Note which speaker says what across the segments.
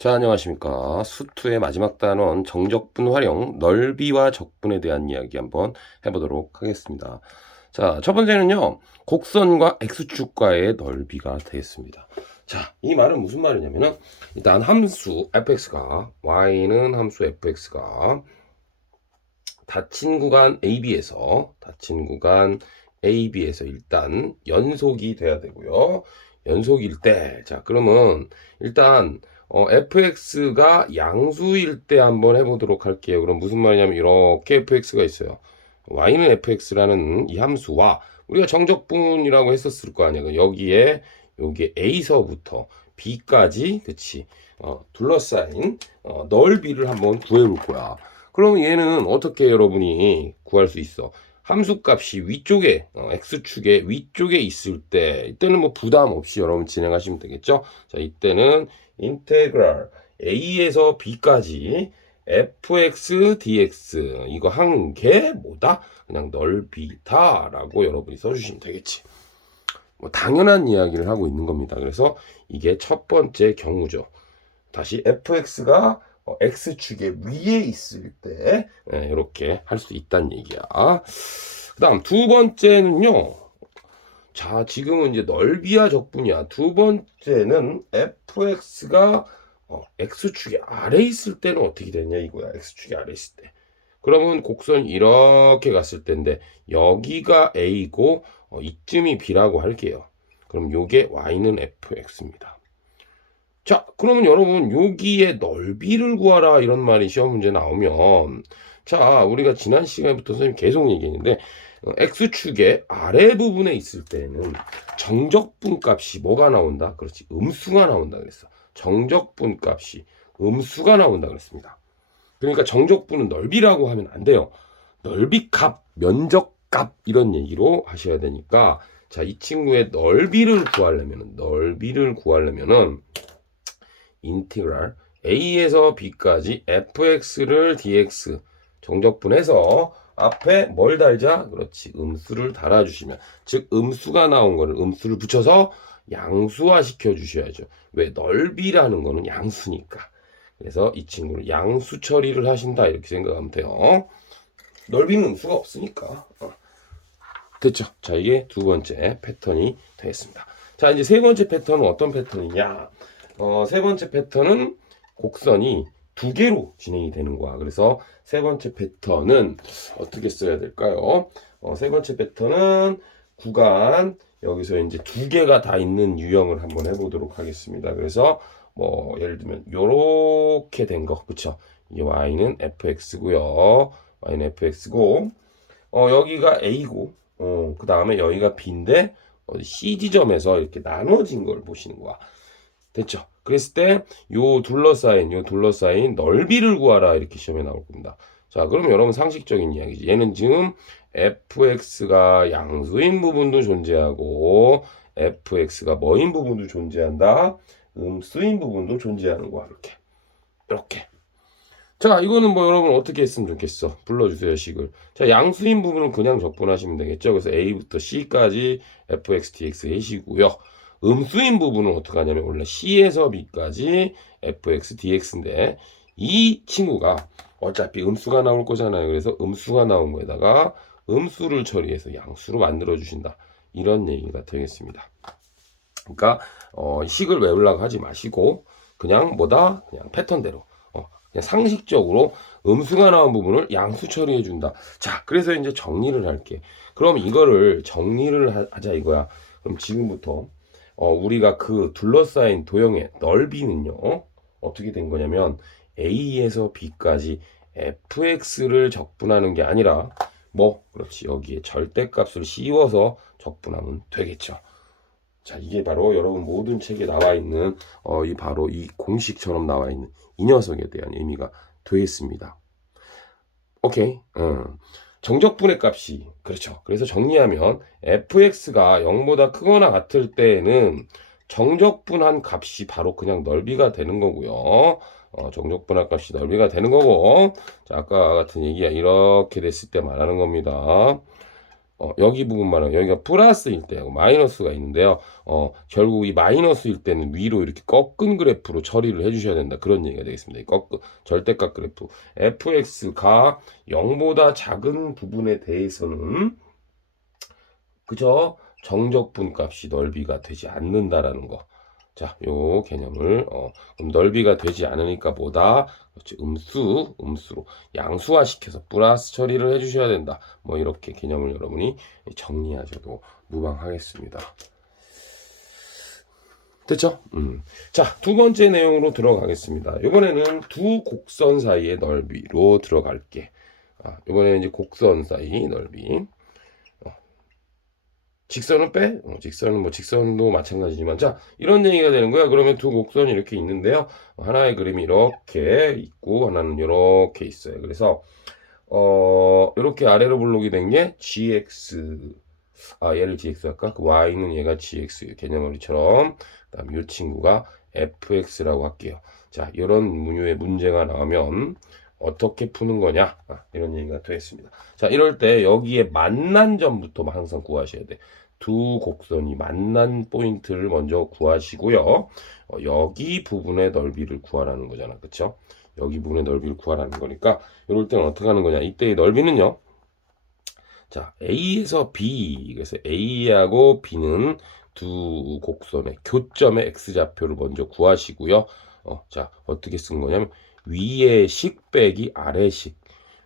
Speaker 1: 자, 안녕하십니까. 수투의 마지막 단원 정적분 활용, 넓이와 적분에 대한 이야기 한번 해보도록 하겠습니다. 자, 첫 번째는요, 곡선과 x축과의 넓이가 되겠습니다. 자, 이 말은 무슨 말이냐면은, 일단 함수 fx가, y는 함수 fx가 닫힌 구간 AB에서, 닫힌 구간 AB에서 일단 연속이 돼야 되고요. 연속일 때, 자, 그러면 일단 어, fx가 양수일 때 한번 해보도록 할게요. 그럼 무슨 말이냐면 이렇게 fx가 있어요. y는 fx라는 이 함수와 우리가 정적분이라고 했었을 거 아니야. 여기에 여기 a서부터 b까지 그치 어, 둘러싸인 어, 넓이를 한번 구해볼 거야. 그러면 얘는 어떻게 여러분이 구할 수 있어? 함수값이 위쪽에 어, x축의 위쪽에 있을 때 이때는 뭐 부담 없이 여러분 진행하시면 되겠죠. 자 이때는 인테그랄 a에서 b까지 fx dx 이거 한게 뭐다? 그냥 넓이다라고 여러분이 써주시면 되겠지. 뭐 당연한 이야기를 하고 있는 겁니다. 그래서 이게 첫 번째 경우죠. 다시 fx가 어, x축의 위에 있을 때 예, 이렇게 할 수 있다는 얘기야. 그 다음 두 번째는요. 자, 지금은 이제 넓이야 적분이야. 두 번째는 fx가 어, x축이 아래 있을 때는 어떻게 되냐 이거야. x축이 아래 있을 때. 그러면 곡선이 이렇게 갔을 텐데 여기가 a고 어, 이쯤이 b라고 할게요. 그럼 요게 y는 fx입니다. 자, 그러면 여러분 여기에 넓이를 구하라 이런 말이 시험 문제 나오면 자, 우리가 지난 시간부터 선생님 계속 얘기했는데 어, x축의 아래 부분에 있을 때는 정적분 값이 뭐가 나온다? 그렇지. 음수가 나온다 그랬어. 정적분 값이 음수가 나온다 그랬습니다. 그러니까 정적분은 넓이라고 하면 안 돼요. 넓이 값, 면적 값 이런 얘기로 하셔야 되니까 자, 이 친구의 넓이를 구하려면 넓이를 구하려면은 인티그랄 a에서 b까지 fx를 dx 정적분해서 앞에 뭘 달자? 그렇지. 음수를 달아주시면. 즉, 음수가 나온 거를 음수를 붙여서 양수화 시켜 주셔야죠. 왜? 넓이라는 거는 양수니까. 그래서 이 친구를 양수 처리를 하신다. 이렇게 생각하면 돼요. 넓이는 음수가 없으니까. 어. 됐죠? 자, 이게 두 번째 패턴이 되겠습니다. 자, 이제 세 번째 패턴은 어떤 패턴이냐? 어, 세 번째 패턴은 곡선이 두 개로 진행이 되는 거야. 그래서 세 번째 패턴은 어떻게 써야 될까요? 어, 세 번째 패턴은 구간 여기서 이제 두 개가 다 있는 유형을 한번 해보도록 하겠습니다. 그래서 뭐 예를 들면 요렇게 된 거, 그쵸? 이게 y는 fx고요. y는 fx고 어, 여기가 a고 어, 그 다음에 여기가 b인데 어, c 지점에서 이렇게 나눠진 걸 보시는 거야. 됐죠? 그랬을 때 요 둘러싸인 요 둘러싸인 넓이를 구하라 이렇게 시험에 나올 겁니다. 자, 그럼 여러분 상식적인 이야기지. 얘는 지금 fx가 양수인 부분도 존재하고 fx가 뭐인 부분도 존재한다. 음수인 부분도 존재하는 거야. 이렇게. 이렇게. 자, 이거는 뭐 여러분 어떻게 했으면 좋겠어? 불러주세요, 식을. 자, 양수인 부분은 그냥 적분하시면 되겠죠. 그래서 a부터 c까지 fx, dx 해시고요. 음수인 부분은 어떻게 하냐면 원래 C에서 B까지 fx, dx인데 이 친구가 어차피 음수가 나올 거잖아요. 그래서 음수가 나온 거에다가 음수를 처리해서 양수로 만들어 주신다. 이런 얘기가 되겠습니다. 그러니까 어, 식을 외우려고 하지 마시고 그냥 뭐다? 그냥 패턴대로 어, 그냥 상식적으로 음수가 나온 부분을 양수 처리해 준다. 자, 그래서 이제 정리를 할게. 그럼 이거를 정리를 하자 이거야. 그럼 지금부터 어, 우리가 그 둘러싸인 도형의 넓이는요, 어떻게 된 거냐면, A에서 B까지 fx를 적분하는 게 아니라, 뭐, 그렇지, 여기에 절대값을 씌워서 적분하면 되겠죠. 자, 이게 바로 여러분 모든 책에 나와 있는, 어, 이 바로 이 공식처럼 나와 있는 이 녀석에 대한 의미가 되겠습니다. 오케이. 음. 정적분의 값이 그렇죠. 그래서 정리하면 fx가 0보다 크거나 같을 때에는 정적분한 값이 바로 그냥 넓이가 되는 거고요. 어, 정적분한 값이 넓이가 되는 거고 자, 아까 같은 얘기가 이렇게 됐을 때 말하는 겁니다. 어, 여기 부분만은 여기가 플러스일 때하고 마이너스가 있는데요. 어, 결국 이 마이너스일 때는 위로 이렇게 꺾은 그래프로 처리를 해주셔야 된다. 그런 얘기가 되겠습니다. 이 꺾은 절대값 그래프. fx가 0보다 작은 부분에 대해서는 그저 정적분 값이 넓이가 되지 않는다라는 거. 자, 요 개념을 어, 그럼 넓이가 되지 않으니까 뭐다? 그렇지, 음수, 음수로 양수화 시켜서 플러스 처리를 해주셔야 된다. 뭐 이렇게 개념을 여러분이 정리하셔도 무방하겠습니다. 됐죠? 음. 자, 두 번째 내용으로 들어가겠습니다. 이번에는 두 곡선 사이의 넓이로 들어갈게. 아, 이번에는 이제 곡선 사이 넓이. 어. 직선은 빼? 어, 직선은 뭐 직선도 마찬가지지만 자 이런 얘기가 되는 거야. 그러면 두 곡선이 이렇게 있는데요. 하나의 그림이 이렇게 있고 하나는 이렇게 있어요. 그래서 어 이렇게 아래로 블록이 된 게 gx 아 얘를 gx 할까? 그 y는 얘가 gx 개념어리처럼 그다음 이 친구가 fx라고 할게요. 자 이런 문유의 문제가 나오면 어떻게 푸는 거냐 아, 이런 얘기가 되겠습니다. 자 이럴 때 여기에 만난 점부터 항상 구하셔야 돼. 두 곡선이 만난 포인트를 먼저 구하시고요. 어, 여기 부분의 넓이를 구하라는 거잖아, 그쵸? 여기 부분의 넓이를 구하라는 거니까 이럴 때는 어떻게 하는 거냐? 이때의 넓이는요. 자, A에서 B 그래서 A하고 B는 두 곡선의 교점의 x좌표를 먼저 구하시고요. 어, 자, 어떻게 쓴 거냐면 위의 식 빼기 아래 식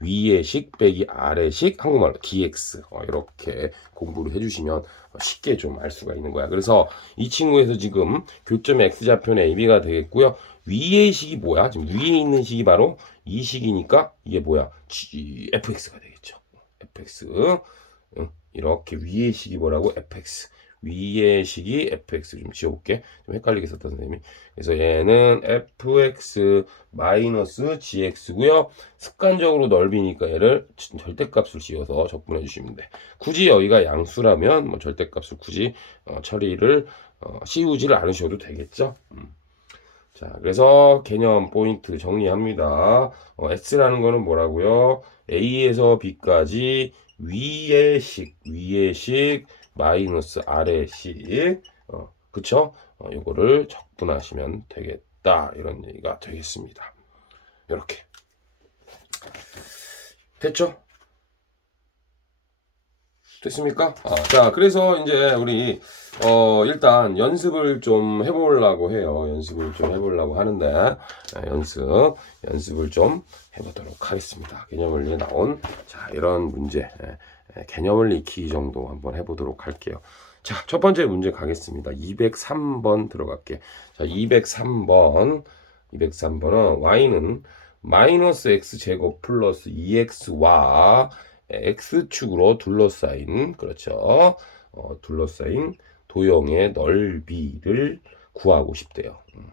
Speaker 1: 위의 식 빼기 아래 식 한국말로 dx 어, 이렇게 공부를 해주시면 쉽게 좀 알 수가 있는 거야. 그래서 이 친구에서 지금 교점의 x좌표는 ab가 되겠고요. 위의 식이 뭐야? 지금 위에 있는 식이 바로 이 식이니까 이게 뭐야? G, fx가 되겠죠. fx 응, 이렇게 위의 식이 뭐라고? fx 위의 식이 fx 좀 지워볼게. 좀 헷갈리게 썼다 선생님이. 그래서 얘는 fx 마이너스 gx고요. 습관적으로 넓이니까 얘를 절대값을 지어서 적분해 주시면 돼. 굳이 여기가 양수라면 뭐 절대값을 굳이 어, 처리를 어, 씌우지를 않으셔도 되겠죠. 음. 자, 그래서 개념 포인트 정리합니다. 어, x라는 거는 뭐라고요? a에서 b까지 위의 식, 위의 식 마이너스 아래식 어, 그쵸? 어, 요거를 적분하시면 되겠다 이런 얘기가 되겠습니다. 이렇게 됐죠? 됐습니까? 아, 자, 그래서 이제 우리 어, 일단 연습을 좀 해보려고 해요. 연습을 좀 해보려고 하는데 아, 연습 연습을 좀 해보도록 하겠습니다. 개념원리에 나온 자 이런 문제 예, 예, 개념을 익히기 정도 한번 해보도록 할게요. 자, 첫 번째 문제 가겠습니다. 203번 들어갈게. 자, 203번 203번은 y는 마이너스 x 제곱 플러스 2x와 x축으로 둘러싸인 그렇죠. 어, 둘러싸인 도형의 넓이를 구하고 싶대요. 음.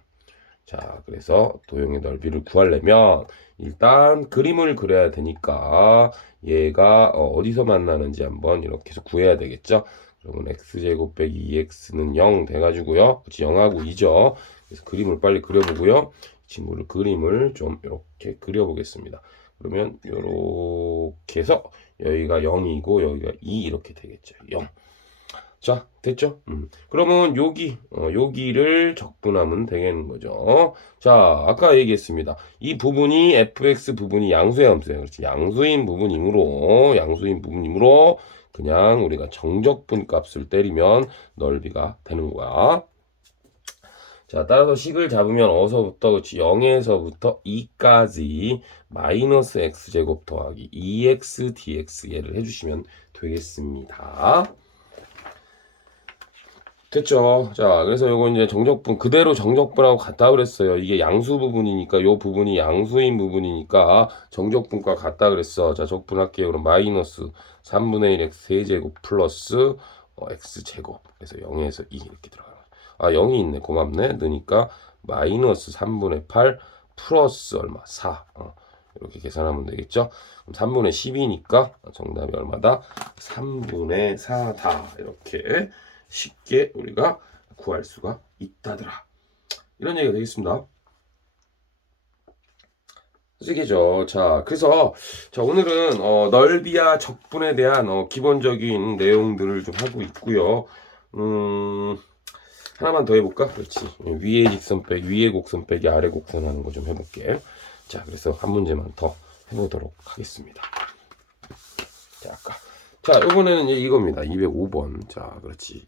Speaker 1: 자, 그래서 도형의 넓이를 구하려면 일단 그림을 그려야 되니까 얘가 어, 디서 만나는지 한번 이렇게 해서 구해야 되겠죠. 그러면 x제곱 빼기 2x는 0 돼가지고요. 그치, 0하고 2죠. 그래서 그림을 빨리 그려보고요. 이 친구를 그림을 좀 이렇게 그려보겠습니다. 그러면 이렇게 해서 여기가 0이고 여기가 2 이렇게 되겠죠. 0. 자, 됐죠? 음. 그러면 여기, 어, 여기를 적분하면 되겠는 거죠. 자, 아까 얘기했습니다. 이 부분이 fx 부분이 양수의 함수예요. 그렇지. 양수인 부분이므로, 양수인 부분이므로 그냥 우리가 정적분 값을 때리면 넓이가 되는 거야. 자, 따라서 식을 잡으면 어서부터 그렇지 0에서부터 2까지 마이너스 x제곱 더하기 2x dx 얘를 해주시면 되겠습니다. 됐죠. 자, 그래서 요거 이제 정적분, 그대로 정적분하고 같다 그랬어요. 이게 양수 부분이니까, 요 부분이 양수인 부분이니까, 정적분과 같다 그랬어. 자, 적분할게요. 그럼 마이너스 3분의 1 x 세제곱 플러스 어, x제곱. 그래서 0에서 2 이렇게 들어가요. 아, 0이 있네. 고맙네. 넣으니까, 마이너스 3분의 8 플러스 얼마? 4. 어, 이렇게 계산하면 되겠죠. 그럼 3분의 10이니까, 정답이 얼마다? 3분의 4다. 이렇게. 쉽게 우리가 구할 수가 있다더라. 이런 얘기가 되겠습니다. 쓰겠죠. 자, 그래서 자 오늘은 어, 넓이와 적분에 대한 어, 기본적인 내용들을 좀 하고 있고요. 음, 하나만 더 해볼까? 그렇지. 위에 직선 빼기, 위에 곡선 빼기, 아래 곡선 하는 거 좀 해볼게. 자, 그래서 한 문제만 더 해보도록 하겠습니다. 자, 아까. 자, 이번에는 이제 이겁니다. 205번. 자, 그렇지.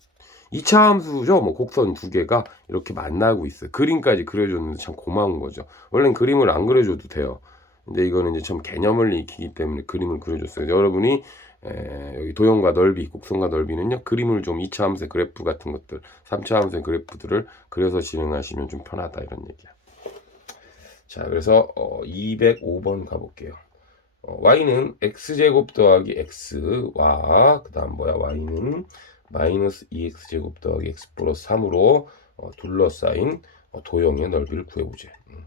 Speaker 1: 2차 함수죠. 뭐 곡선 두 개가 이렇게 만나고 있어요. 그림까지 그려줬는데 참 고마운 거죠. 원래는 그림을 안 그려줘도 돼요. 근데 이거는 이제 참 개념을 익히기 때문에 그림을 그려줬어요. 여러분이 에, 여기 도형과 넓이, 곡선과 넓이는요. 그림을 좀 2차 함수의 그래프 같은 것들, 3차 함수의 그래프들을 그려서 진행하시면 좀 편하다 이런 얘기야. 자, 그래서 어, 205번 가볼게요. 어, y는 x제곱 더하기 x와 그 다음 뭐야 y는 마이너스 2x제곱 더하기 x 플러스 3으로 어, 둘러싸인 어, 도형의 넓이를 구해보자. 음.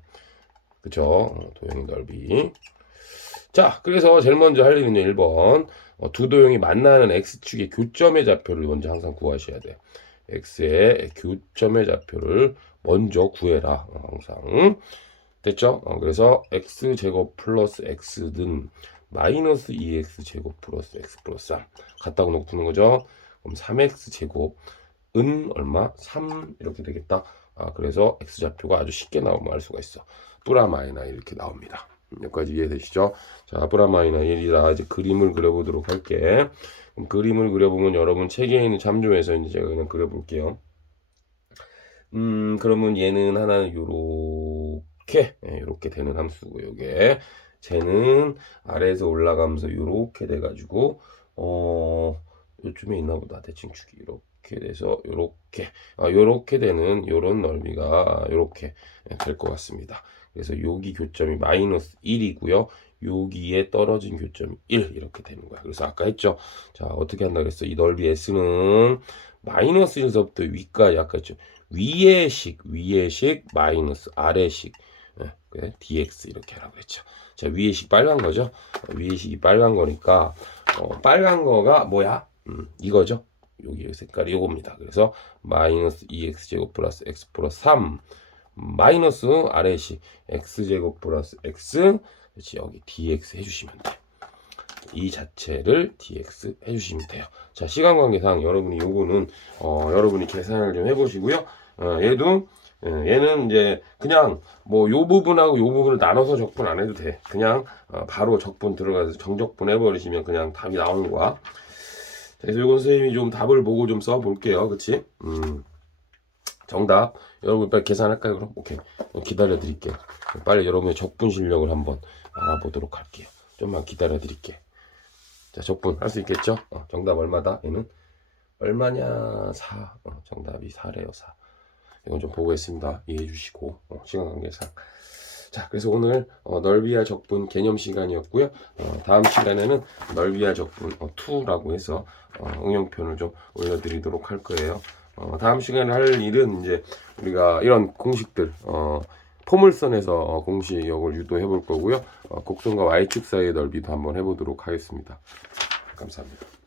Speaker 1: 그쵸? 어, 도형의 넓이. 자, 그래서 제일 먼저 할 일은요, 1번. 어, 두 도형이 만나는 x축의 교점의 좌표를 먼저 항상 구하셔야 돼. x의 교점의 좌표를 먼저 구해라. 어, 항상. 됐죠? 어, 그래서 x제곱 플러스 x는 마이너스 2x 제곱 플러스 x 플러스 3 갖다 놓고 푸는 거죠. 그럼 3x 제곱은 얼마? 3 이렇게 되겠다. 아 그래서 x 좌표가 아주 쉽게 나오면 알 수가 있어. 뿌라마이나 이렇게 나옵니다. 여기까지 이해되시죠? 자, 뿌라마이나 1이라 이제 그림을 그려보도록 할게. 그럼 그림을 그려보면 여러분 책에 있는 참조해서 이제 제가 그냥 그려볼게요. 음, 그러면 얘는 하나는 요렇게, 예, 요렇게 되는 함수고, 요게. 쟤는 아래에서 올라가면서 요렇게 돼가지고, 어, 요쯤에 있나 보다. 대칭 축이 이렇게 돼서 요렇게, 아, 요렇게 되는 요런 넓이가 요렇게 될 것 같습니다. 그래서 여기 교점이 마이너스 1이고요. 여기에 떨어진 교점이 1 이렇게 되는 거야. 그래서 아까 했죠. 자, 어떻게 한다 그랬어? 이 넓이 S는 마이너스 1서부터 위까지 아까 했죠. 위의 식, 위의 식, 마이너스 아래 식. 예, 그래? dx 이렇게 하라고 했죠. 자, 위의 식 빨간 거죠. 어, 위의 식이 빨간 거니까 어, 빨간 거가 뭐야? 음, 이거죠. 여기 색깔이 요겁니다. 그래서 마이너스 2x 제곱 플러스 x 플러스 3 마이너스 아래식 x제곱 플러스 x 그렇지 여기 dx 해주시면 돼. 이 자체를 dx 해주시면 돼요. 자 시간 관계상 여러분이 요거는 어, 여러분이 계산을 좀 해보시고요. 어, 얘도 예, 얘는 이제 그냥 뭐 요 부분하고 요 부분을 나눠서 적분 안 해도 돼. 그냥 어, 바로 적분 들어가서 정적분 해버리시면 그냥 답이 나오는 거야. 자, 그래서 요건 선생님이 좀 답을 보고 좀 써볼게요. 그치? 음. 정답. 여러분 빨리 계산할까요? 그럼 오케이. 기다려 드릴게요. 빨리 여러분의 적분 실력을 한번 알아보도록 할게요. 좀만 기다려 드릴게. 자, 적분 할 수 있겠죠? 어, 정답 얼마다? 얘는 얼마냐? 4. 어, 정답이 4래요, 4. 이건 좀 보고 있습니다. 이해해 주시고 어, 시간 관계상. 자, 그래서 오늘 어, 넓이와 적분 개념 시간이었고요. 어, 다음 시간에는 넓이와 적분 어, 2라고 해서 어, 응용편을 좀 올려드리도록 할 거예요. 어, 다음 시간에 할 일은 이제 우리가 이런 공식들 어, 포물선에서 어, 공식역을 유도해 볼 거고요. 어, 곡선과 y축 사이의 넓이도 한번 해보도록 하겠습니다. 감사합니다.